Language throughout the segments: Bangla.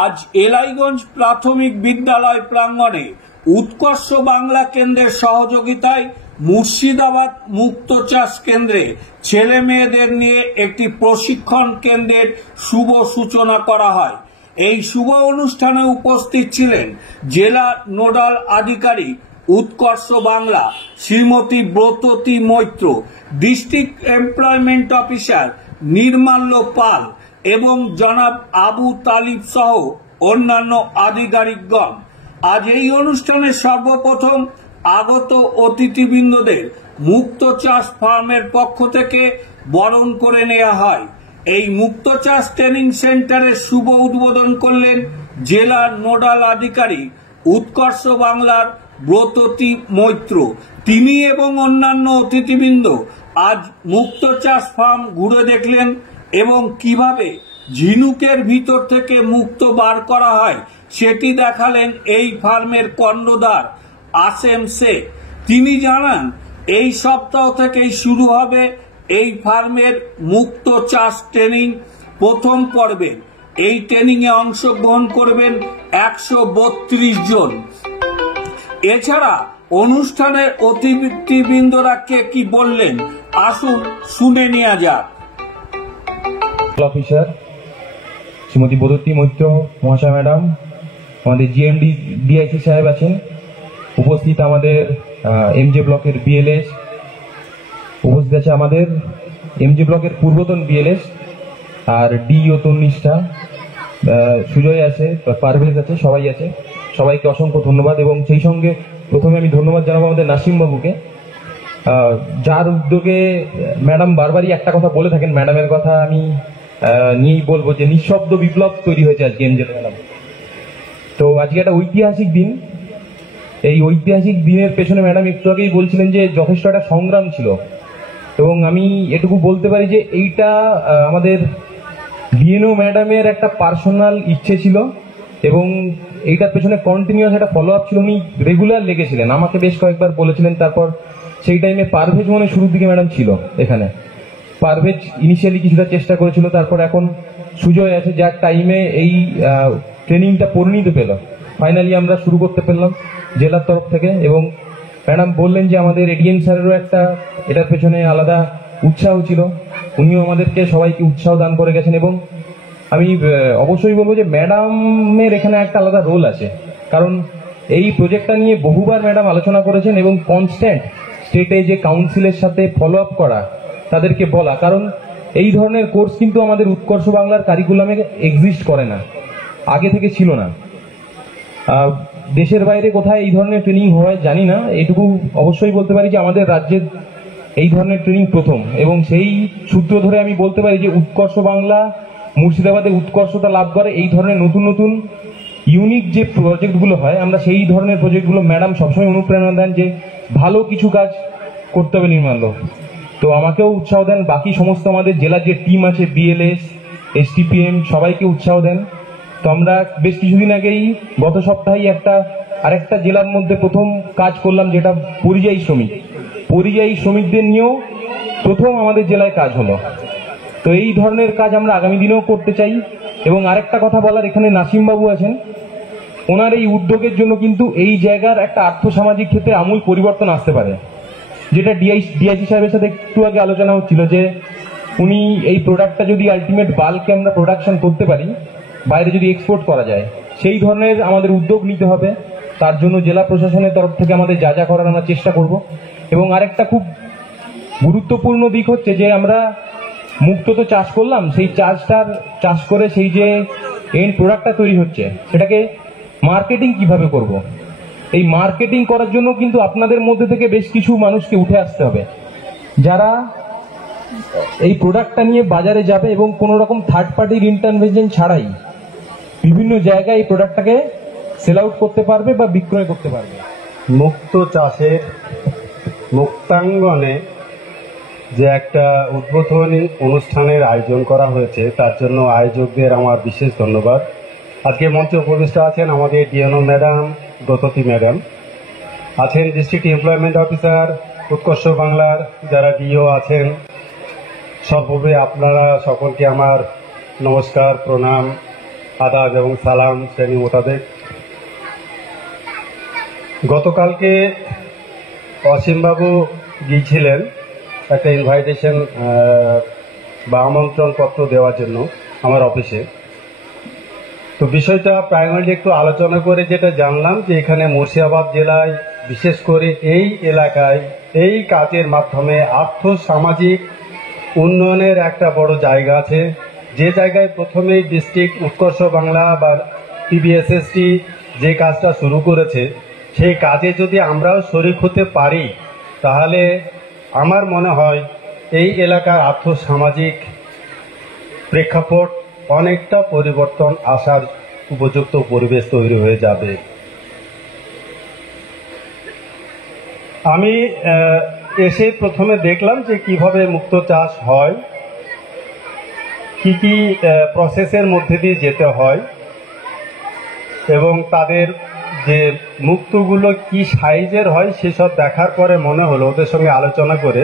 আজ এলাইগঞ্জ প্রাথমিক বিদ্যালয় প্রাঙ্গণে উৎকর্ষ বাংলা কেন্দ্রের সহযোগিতায় মুর্শিদাবাদ মুক্ত চাষ কেন্দ্রে ছেলে মেয়েদের নিয়ে একটি প্রশিক্ষণ কেন্দ্রের শুভ সূচনা করা হয়। এই শুভ অনুষ্ঠানে উপস্থিত ছিলেন জেলা নোডাল আধিকারিক Utkarsh Bangla Shrimati Bratati Maitra, district employment officer Nirmalya Pal এবং জনাব আবু তালিব সহ অন্যান্য আধিকারিকগণ। আজ এই অনুষ্ঠানে সর্বপ্রথম আগত অতিথিবৃন্দদের মুক্ত চাষ ফার্মের পক্ষ থেকে বরণ করে নেওয়া হয়। এই মুক্ত চাষ ট্রেনিং সেন্টারের শুভ উদ্বোধন করলেন জেলার নোডাল আধিকারিক উৎকর্ষ বাংলার ব্রততী মৈত্র। তিনি এবং অন্যান্য অতিথিবৃন্দ আজ মুক্ত চাষ ফার্ম ঘুরে দেখলেন এবং কিভাবে ঝিনুকের ভিতর থেকে মুক্ত বার করা হয় সেটি দেখালেন এই ফার্মের কর্ণধার আসেম শেখ। তিনি জানান এই সপ্তাহ থেকেই শুরু হবে এই ফার্মের মুক্ত চাষ ট্রেনিং প্রথম পর্বে। এই ট্রেনিং এ অংশগ্রহণ করবেন 132 জন। এছাড়া অনুষ্ঠানের অতিথিবৃন্দরা কে কি বললেন আসুন শুনে নেওয়া যাক। অফিসার শ্রীমতী ব্রততী মৈত্র মহাশয় ম্যাডাম, আমাদের জিএমডি ডিআইসি সাহেব আছেন উপস্থিত, আমাদের এমজে ব্লকের বিএলএস উপস্থিত আছে, আমাদের এমজে ব্লকের পূর্বতন বিএলএস আর ডিও তন্নিষ্ঠা, সুজয় আছে, পারভেজ আছে, সবাই আছে। সবাইকে অসংখ্য ধন্যবাদ। এবং সেই সঙ্গে প্রথমে আমি ধন্যবাদ জানাবো আমাদের নাসিম বাবুকে, যার উদ্যোগে ম্যাডাম বারবারই একটা কথা বলে থাকেন, ম্যাডামের কথা আমি নিয়েই বলবো যে নিঃশব্দ বিপ্লব তৈরি হয়েছে আজকে এমজেতে ম্যাডাম। তো আজকে একটা ঐতিহাসিক দিন। এই ঐতিহাসিক দিনের পেছনে ম্যাডাম একটু আগেই বলছিলেন যে যথেষ্ট একটা সংগ্রাম ছিল, এবং আমি এটুকু বলতে পারি যে এইটা আমাদের বিএনও ম্যাডামের একটা পার্সোনাল ইচ্ছে ছিল এবং এইটার পেছনে কন্টিনিউয়াস একটা ফলো আপ ছিল। উনি রেগুলার লেগেছিলেন, আমাকে বেশ কয়েকবার বলেছিলেন। তারপর সেই টাইমে পারভেজ মনে শুরুর দিকে ম্যাডাম ছিল এখানে, পারভেজ ইনিশিয়ালি কিছুটা চেষ্টা করেছিল, তারপর এখন সুজয় আছে, যার টাইমে এই ট্রেনিংটা পরিণত পেল। ফাইনালি আমরা শুরু করতে পারলাম জেলার তরফ থেকে। এবং ম্যাডাম বললেন যে আমাদের এডিএম স্যারেরও একটা এটার পেছনে আলাদা উৎসাহ ছিল, উনিও আমাদেরকে সবাইকে উৎসাহ দান করে গেছেন। এবং আমি অবশ্যই বলবো যে ম্যাডামের এখানে একটা আলাদা রোল আছে, কারণ এই প্রজেক্টটা নিয়ে বহুবার ম্যাডাম আলোচনা করেছেন এবং কনস্ট্যান্ট স্টেটে যে কাউন্সিলের সাথে ফলো আপ করা, তাদেরকে বলা, কারণ এই ধরনের কোর্স কিন্তু আমাদের উৎকর্ষ বাংলার কারিকুলামে এক্সিস্ট করে না, আগে থেকে ছিল না। দেশের বাইরে কোথায় এই ধরনের ট্রেনিং হয় জানি না, এইটুকু অবশ্যই বলতে পারি যে আমাদের রাজ্যের এই ধরনের ট্রেনিং প্রথম। এবং সেই সূত্র ধরে আমি বলতে পারি যে উৎকর্ষ বাংলা মুর্শিদাবাদে উৎকর্ষতা লাভ করে এই ধরনের নতুন নতুন ইউনিক যে প্রজেক্টগুলো হয়, আমরা সেই ধরনের প্রজেক্টগুলো ম্যাডাম সবসময় অনুপ্রেরণা দেন যে ভালো কিছু কাজ করতে হবে নির্মাল্য। তো আমাকেও উৎসাহ দেন, বাকি সমস্ত আমাদের জেলার যে টিম আছে বিএলএস এসটিপিএম সবাইকে উৎসাহ দেন। তো আমরা বেশ কিছুদিন আগেই গত সপ্তাহেই আরেকটা জেলার মধ্যে প্রথম কাজ করলাম, যেটা পরিযায়ী শ্রমিকদের নিয়েও প্রথম আমাদের জেলায় কাজ হলো। তো এই ধরনের কাজ আমরা আগামী দিনেও করতে চাই। এবং আরেকটা কথা বলার, এখানে নাসিম বাবু আছেন, ওনার এই উদ্যোগের জন্য কিন্তু এই জায়গার একটা আর্থসামাজিক ক্ষেত্রে আমূল পরিবর্তন আসতে পারে, যেটা ডিআইসি সাহেবের সাথে একটু আগে আলোচনা হচ্ছিল যে উনি এই প্রোডাক্টটা যদি আলটিমেট বাল্কে আমরা প্রোডাকশন করতে পারি, বাইরে যদি এক্সপোর্ট করা যায়, সেই ধরনের আমাদের উদ্যোগ নিতে হবে। তার জন্য জেলা প্রশাসনের তরফ থেকে আমাদের যা যা করার আমরা চেষ্টা করব। এবং আরেকটা খুব গুরুত্বপূর্ণ দিক হচ্ছে যে আমরা মুক্ত তো চাষ করলাম, সেই চাষ করে সেই যে এন্ড প্রোডাক্টটা তৈরি হচ্ছে সেটাকে মার্কেটিং কিভাবে করব। এই মার্কেটিং করার জন্য কিন্তু আপনাদের মধ্যে থেকে বেশ কিছু মানুষকে উঠে আসতে হবে, যারা এই প্রোডাক্টটা নিয়ে বাজারে যাবে এবং কোনো রকম থার্ড পার্টির ইন্টারভেনশন ছাড়াই বিভিন্ন জায়গায় এই প্রোডাক্টটাকে সেল আউট করতে পারবে বা বিক্রয় করতে পারবে। মুক্ত চাষের মুক্তাঙ্গনে যে একটা উদ্বোধনী অনুষ্ঠানের আয়োজন করা হয়েছে, তার জন্য আয়োজকদের আমার বিশেষ ধন্যবাদ। আজকে মঞ্চে উপবিষ্ট আছেন আমাদের ডিএনও ম্যাডাম ব্রততী ম্যাডাম, আছেন ডিস্ট্রিক্ট এমপ্লয়মেন্ট অফিসার উৎকর্ষ বাংলার যারা ডিও আছেন। সর্বোপরি আপনারা সকলকে আমার নমস্কার, প্রণাম। আদাব এবং সালাম শ্রেণী মোতাবেক। গতকালকে অসীমবাবু গিয়েছিলেন একটা ইনভাইটেশন বা আমন্ত্রণ পত্র দেওয়ার জন্য আমার অফিসে। তো বিষয়টা প্রাইমারি একটু আলোচনা করে যেটা জানলাম যে এখানে মুর্শিদাবাদ জেলায় বিশেষ করে এই এলাকায় এই কাজের মাধ্যমে আর্থ-সামাজিক উন্নয়নের একটা বড় জায়গা আছে। যে জায়গায় প্রথমেই ডিস্ট্রিক্ট উৎকর্ষ বাংলা বা পিবিএসএসটি যে কাজটা শুরু করেছে, সেই কাজে যদি আমরাও শরিক হতে পারি তাহলে আমার মনে হয় এই এলাকার আর্থ-সামাজিক প্রেক্ষাপট অনেকটা পরিবর্তন আসার উপযুক্ত পরিবেশ তৈরি হয়ে যাবে। আমি এসে প্রথমে দেখলাম যে কিভাবে মুক্ত চাষ হয়, কি কি প্রসেসের মধ্যে দিয়ে যেতে হয় এবং তাদের যে মুক্তগুলো কি সাইজের হয় সেসব দেখার পরে মনে হলো ওদের সঙ্গে আলোচনা করে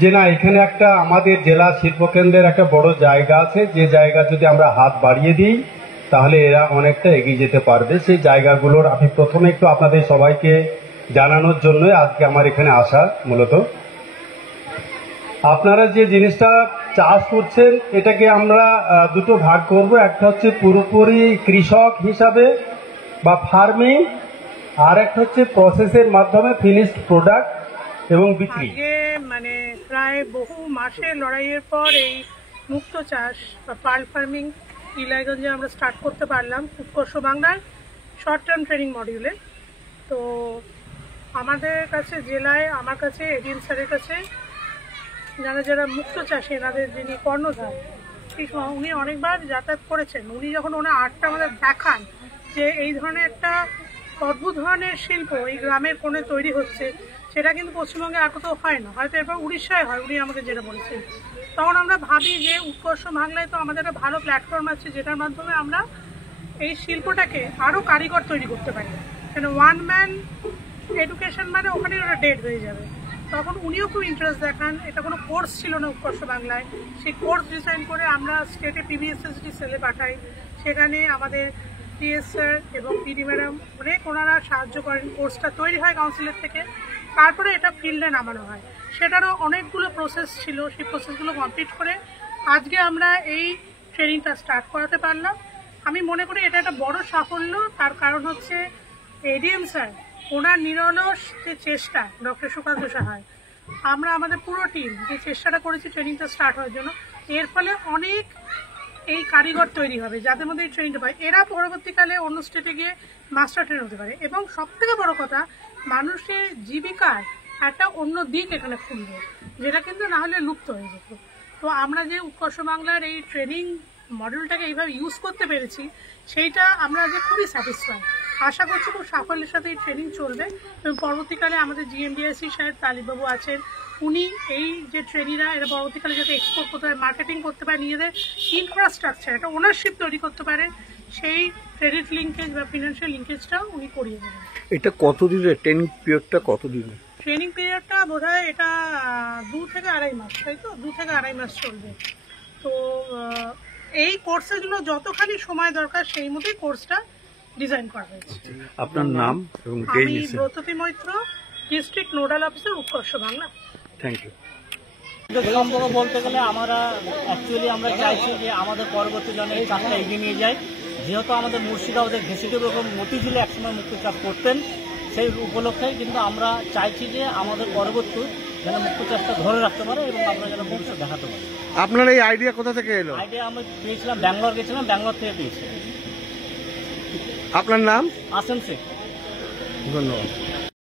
যে না, এখানে একটা আমাদের জেলা শিল্পকেন্দ্রের একটা বড় জায়গা আছে, যে জায়গা যদি আমরা হাত বাড়িয়ে দিই তাহলে এরা অনেকটা এগিয়ে যেতে পারবে। সেই জায়গাগুলোর আমি প্রথমে একটু আপনাদের সবাইকে জানানোর জন্যই আজকে আমার এখানে আসা। মূলত আপনারা যে জিনিসটা চাষ করছেন এটাকে আমরা দুটো ভাগ করব। একটা হচ্ছে পুরোপুরি কৃষক হিসাবে বা ফার্মিং, আর একটা হচ্ছে প্রসেসের মাধ্যমে ফিনিশড প্রোডাক্ট এবং বিক্রি। মানে প্রায় বহু মাসের লড়াইয়ের পর এই মুক্ত চাষ বা পার্ল ফার্মিং ইলাইগঞ্জে আমরা স্টার্ট করতে পারলাম উৎকর্ষ বাংলার শর্ট টার্ম ট্রেনিং মডিউলে। তো আমাদের কাছে জেলায়, আমার কাছে, এডিএম স্যারের কাছে যারা যারা মুক্ত চাষী এনাদের যিনি কর্ণধার, উনি অনেকবার যাতায়াত করেছেন। উনি যখন ওনার আর্টটা আমাদের দেখান যে এই ধরনের একটা অদ্ভুত ধরনের শিল্প এই গ্রামের কোণে তৈরি হচ্ছে, সেটা কিন্তু পশ্চিমবঙ্গে আর কোথাও হয় না, হয়তো এরপর উড়িষ্যায় হয়, উনি আমাকে যেটা বলেছেন। তখন আমরা ভাবি যে উৎকর্ষ বাংলায় তো আমাদের একটা ভালো প্ল্যাটফর্ম আছে যেটার মাধ্যমে আমরা এই শিল্পটাকে আরও কারিগর তৈরি করতে পারি। কেন ওয়ান ম্যান এডুকেশন মানে ওখানে ওটা ডেড হয়ে যাবে। তখন উনিও খুব ইন্টারেস্ট দেখান। এটা কোনো কোর্স ছিল না উৎকর্ষ বাংলায়, সেই কোর্স ডিজাইন করে আমরা স্টেটে পিবিএসএসডি সেলে পাঠাই। সেখানে আমাদের পিএস স্যার এবং পিডি ম্যাডাম অনেক ওনারা সাহায্য করেন, কোর্সটা তৈরি হয় কাউন্সিলের থেকে, তারপরে এটা ফিল্ডে নামানো হয়। সেটারও অনেকগুলো প্রসেস ছিল, সেই প্রসেসগুলো কমপ্লিট করে আজকে আমরা এই ট্রেনিংটা স্টার্ট করাতে পারলাম। আমি মনে করি এটা একটা বড় সাফল্য। তার কারণ হচ্ছে এডিএম স্যার ওনার নিরলস যে চেষ্টা, ডক্টর সুকান্ত সাহায়, আমরা আমাদের পুরো টিম যে চেষ্টাটা করেছি ট্রেনিংটা স্টার্ট হওয়ার জন্য, এর ফলে অনেক এই কারিগর তৈরি হবে যাদের মধ্যে এই ট্রেনিংটা পায়। এরা পরবর্তীকালে অন্য স্টেটে গিয়ে মাস্টার ট্রেন হতে পারে এবং সবথেকে বড় কথা মানুষের জীবিকার একটা অন্য দিক এখানে খুলবে, যেটা কিন্তু না হলে লুপ্ত হয়ে যেত। তো আমরা যে উৎকর্ষ বাংলার এই ট্রেনিং মডিউলটাকে এইভাবে ইউজ করতে পেরেছি, সেইটা আমরা যে খুবই স্যাটিসফাই। আশা করছি খুব সাফল্যের সাথে এই ট্রেনিং চলবে এবং পরবর্তীকালে আমাদের জিএমডিআইসি সাহেব তালিবাবু আছেন, উনি এই যে ট্রেনিংরা এরা পরবর্তীকালে যাতে এক্সপোর্ট করতে পারে, মার্কেটিং করতে পারে, নিজেদের ইনফ্রাস্ট্রাকচার একটা ওনারশিপ তৈরি করতে পারে, সেই ক্রেডিট লিঙ্কেজ বা ফিনান্সিয়াল লিঙ্কেজটাও উনি করিয়ে দেবেন। এটা কতদিনের ট্রেনিং পিরিয়ডটা? কতদিনের ট্রেনিং পিরিয়ডটা বোধহয় এটা 2 থেকে 2.5 মাস, তাই তো 2 থেকে 2.5 মাস চলবে। তো এই কোর্সের জন্য যতখানি সময় দরকার সেই মতোই কোর্সটা ডিজাইন করা হয়েছে। আপনার নাম এবং আমি Bratati Maitra, district nodal officer, Utkarsh Bangla. Thank you. সম্পর্ক বলতে গেলে আমরা চাইছি যে আমাদের পরবর্তী জনে এই চাষটা এগিয়ে নিয়ে যায়। যেহেতু আমাদের মুর্শিদাবাদের ঘেঁষিটি এবং মতিঝিলে একসময় মুক্ত চাষ করতেন, সেই উপলক্ষে কিন্তু আমরা চাইছি যে আমাদের পরবর্তী যেন মুক্ত চাষটা ধরে রাখতে পারে এবং আমরা যেন ভবিষ্যৎ দেখাতে পারি। আপনার এই আইডিয়া কোথা থেকে এলো? আইডিয়া আমরা পেয়েছিলাম ব্যাঙ্গালোর গেছিলাম, ব্যাঙ্গালোর থেকে পেয়েছি। আপনার নাম? আসেন শেখ। ধন্যবাদ।